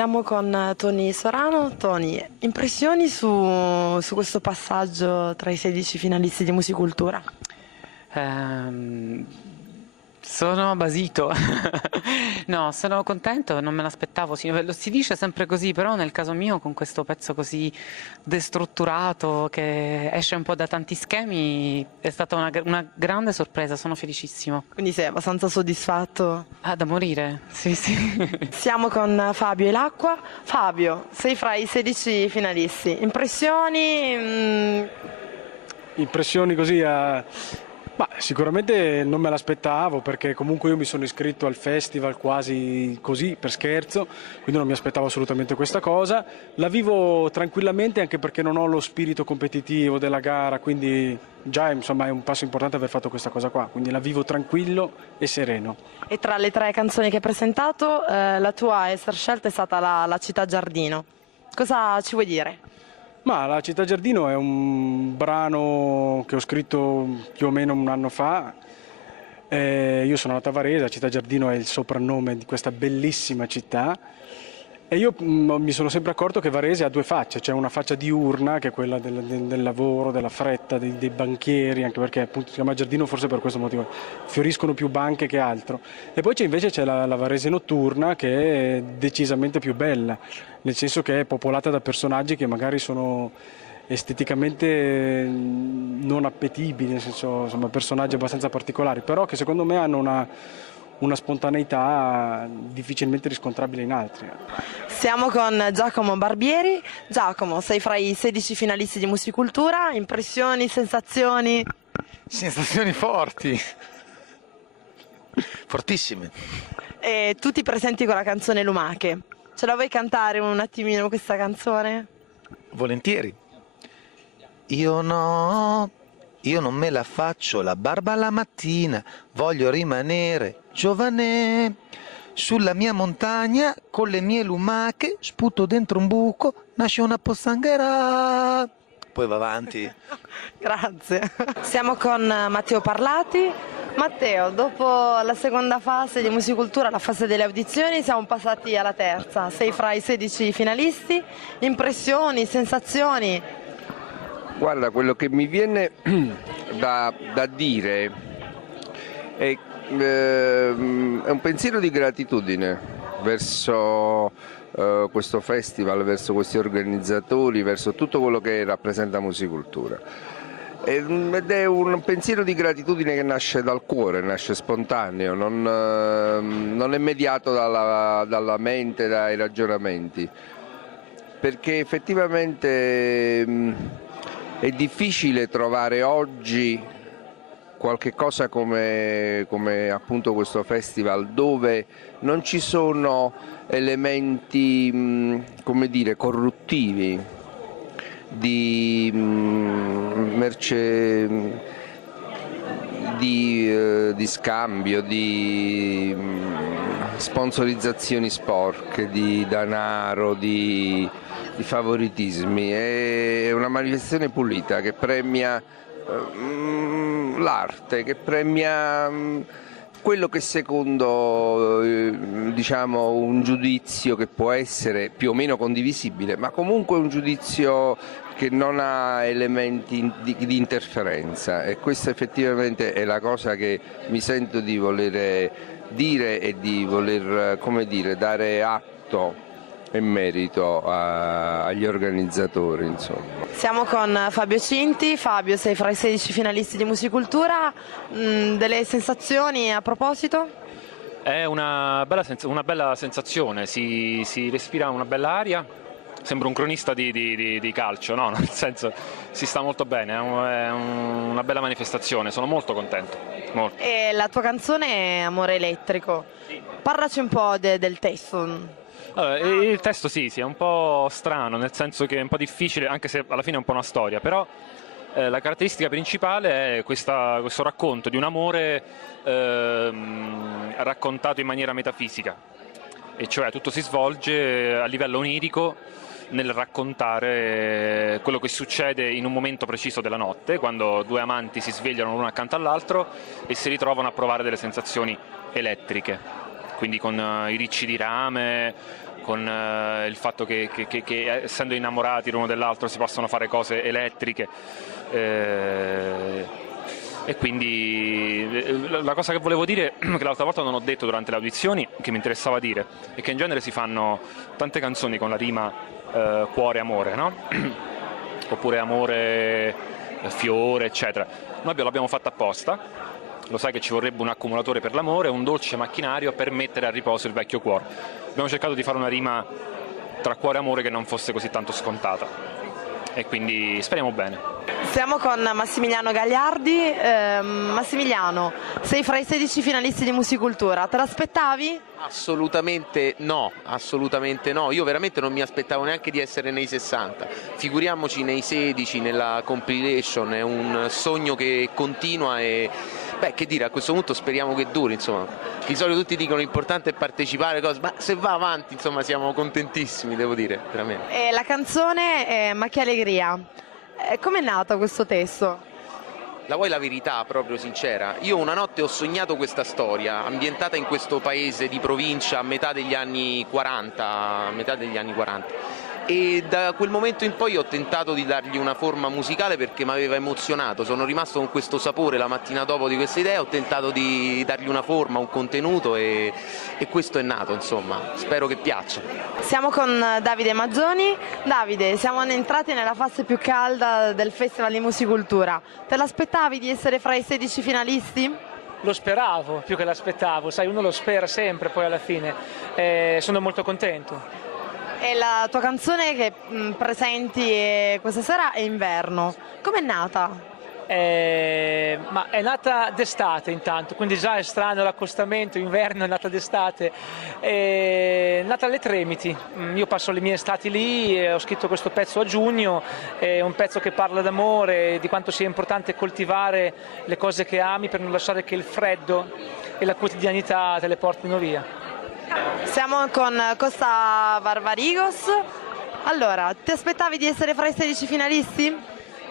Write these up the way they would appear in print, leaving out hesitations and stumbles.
Siamo con Tony Sorano. Tony, impressioni su questo passaggio tra i 16 finalisti di Musicultura? Ehm, Sono basito. No, sono contento, non me l'aspettavo. Lo si dice sempre così, però nel caso mio, con questo pezzo così destrutturato che esce un po' da tanti schemi, è stata una grande sorpresa, sono felicissimo. Quindi sei abbastanza soddisfatto? Ah, da morire, sì, sì. Siamo con Fabio e l'Acqua. Fabio, sei fra i 16 finalisti. Impressioni? Impressioni così ma sicuramente non me l'aspettavo, perché comunque io mi sono iscritto al festival quasi così per scherzo, quindi non mi aspettavo assolutamente questa cosa. La vivo tranquillamente, anche perché non ho lo spirito competitivo della gara, quindi già insomma è un passo importante aver fatto questa cosa qua, quindi la vivo tranquillo e sereno. E tra le 3 canzoni che hai presentato, la tua a essere scelta è stata la Città Giardino. Cosa ci vuoi dire? Ma La Città Giardino è un brano che ho scritto più o meno un anno fa. Io sono nato a Varese, la Città Giardino è il soprannome di questa bellissima città, e io mi sono sempre accorto che Varese ha due facce: c'è una faccia diurna, che è quella del lavoro, della fretta, dei banchieri, anche perché appunto si chiama Giardino forse per questo motivo, fioriscono più banche che altro, e poi invece c'è la Varese notturna, che è decisamente più bella, nel senso che è popolata da personaggi che magari sono esteticamente non appetibili, nel senso, insomma, personaggi abbastanza particolari, però che secondo me hanno una spontaneità difficilmente riscontrabile in altri. Siamo con Giacomo Barbieri. Giacomo, sei fra i 16 finalisti di Musicultura. Impressioni, sensazioni? Sensazioni forti, fortissime. E tu ti presenti con la canzone Lumache. Ce la vuoi cantare un attimino questa canzone? Volentieri. Io no, io non me la faccio la barba la mattina, voglio rimanere giovane. Sulla mia montagna, con le mie lumache, sputo dentro un buco, nasce una pozzanghera. Poi va avanti. Grazie. Siamo con Matteo Parlati. Matteo, dopo la seconda fase di Musicultura, la fase delle audizioni, siamo passati alla terza. Sei fra i 16 finalisti. Impressioni, sensazioni? Guarda, quello che mi viene da dire è un pensiero di gratitudine verso questo festival, verso questi organizzatori, verso tutto quello che rappresenta Musicultura. Ed è un pensiero di gratitudine che nasce dal cuore, nasce spontaneo, non è mediato dalla mente, dai ragionamenti, perché effettivamente è difficile trovare oggi qualche cosa come appunto questo festival, dove non ci sono elementi, come dire, corruttivi, di merce, di scambio, di sponsorizzazioni sporche, di denaro, di favoritismi. È una manifestazione pulita che premia l'arte, che premia quello che secondo diciamo un giudizio che può essere più o meno condivisibile, ma comunque un giudizio che non ha elementi di interferenza, e questa effettivamente è la cosa che mi sento di voler dire e di voler, come dire, dare atto e merito agli organizzatori, insomma. Siamo con Fabio Cinti. Fabio, sei fra i 16 finalisti di Musicultura. Delle sensazioni a proposito? È una bella sensazione, si respira una bella aria, sembra un cronista di calcio, no? Nel senso, si sta molto bene, è una bella manifestazione, sono molto contento. Molto. E la tua canzone è Amore Elettrico. Parlaci un po' del testo. Allora, il testo sì, è un po' strano, nel senso che è un po' difficile, anche se alla fine è un po' una storia, però la caratteristica principale è questo racconto di un amore raccontato in maniera metafisica, e cioè tutto si svolge a livello onirico nel raccontare quello che succede in un momento preciso della notte, quando due amanti si svegliano l'uno accanto all'altro e si ritrovano a provare delle sensazioni elettriche, quindi con i ricci di rame, con il fatto che essendo innamorati l'uno dell'altro si possono fare cose elettriche. E quindi la cosa che volevo dire, che l'altra volta non ho detto durante le audizioni, che mi interessava dire, è che in genere si fanno tante canzoni con la rima cuore amore, no? Oppure amore fiore, eccetera. Noi l'abbiamo fatta apposta. Lo sai che ci vorrebbe un accumulatore per l'amore, un dolce macchinario per mettere a riposo il vecchio cuore. Abbiamo cercato di fare una rima tra cuore e amore che non fosse così tanto scontata, e quindi speriamo bene. Siamo con Massimiliano Gagliardi. Massimiliano, sei fra i 16 finalisti di Musicultura, te l'aspettavi? Assolutamente no, assolutamente no. Io veramente non mi aspettavo neanche di essere nei 60, figuriamoci nei 16, nella compilation. È un sogno che continua e beh, che dire, a questo punto speriamo che duri, insomma. Di solito tutti dicono l'importante è partecipare, ma se va avanti, insomma, siamo contentissimi, devo dire, veramente. E la canzone è Ma che allegria. Com'è nato questo testo? La vuoi la verità, proprio sincera? Io una notte ho sognato questa storia, ambientata in questo paese di provincia a metà degli anni 40, e da quel momento in poi ho tentato di dargli una forma musicale perché mi aveva emozionato, sono rimasto con questo sapore la mattina dopo di questa idea, ho tentato di dargli una forma, un contenuto e questo è nato, insomma, spero che piaccia. Siamo con Davide Maggioni. Davide, siamo entrati nella fase più calda del Festival di Musicultura, te l'aspettavi di essere fra i 16 finalisti? Lo speravo, più che l'aspettavo, sai, uno lo spera sempre poi alla fine, sono molto contento. E la tua canzone che presenti questa sera è Inverno. Com'è nata? Ma è nata d'estate intanto, quindi già è strano l'accostamento, inverno è nata d'estate, è nata alle Tremiti. Io passo le mie estati lì e ho scritto questo pezzo a giugno, è un pezzo che parla d'amore, di quanto sia importante coltivare le cose che ami per non lasciare che il freddo e la quotidianità te le portino via. Siamo con Costa Barbarigos. Allora, ti aspettavi di essere fra i 16 finalisti?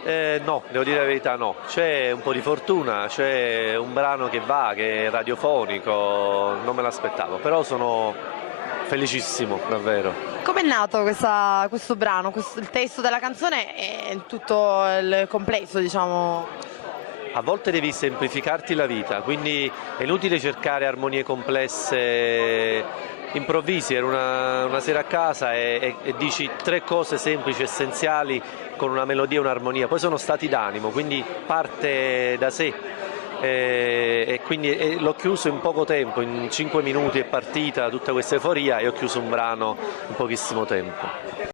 No, devo dire la verità no, c'è un po' di fortuna, c'è un brano che va, che è radiofonico, non me l'aspettavo, però sono felicissimo, davvero. Com'è nato questo brano, il testo della canzone e tutto il complesso, diciamo? A volte devi semplificarti la vita, quindi è inutile cercare armonie complesse, improvvisi. Era una sera a casa e dici 3 cose semplici, essenziali, con una melodia e un'armonia, poi sono stati d'animo, quindi parte da sé. E quindi l'ho chiuso in poco tempo, in 5 minuti è partita tutta questa euforia e ho chiuso un brano in pochissimo tempo.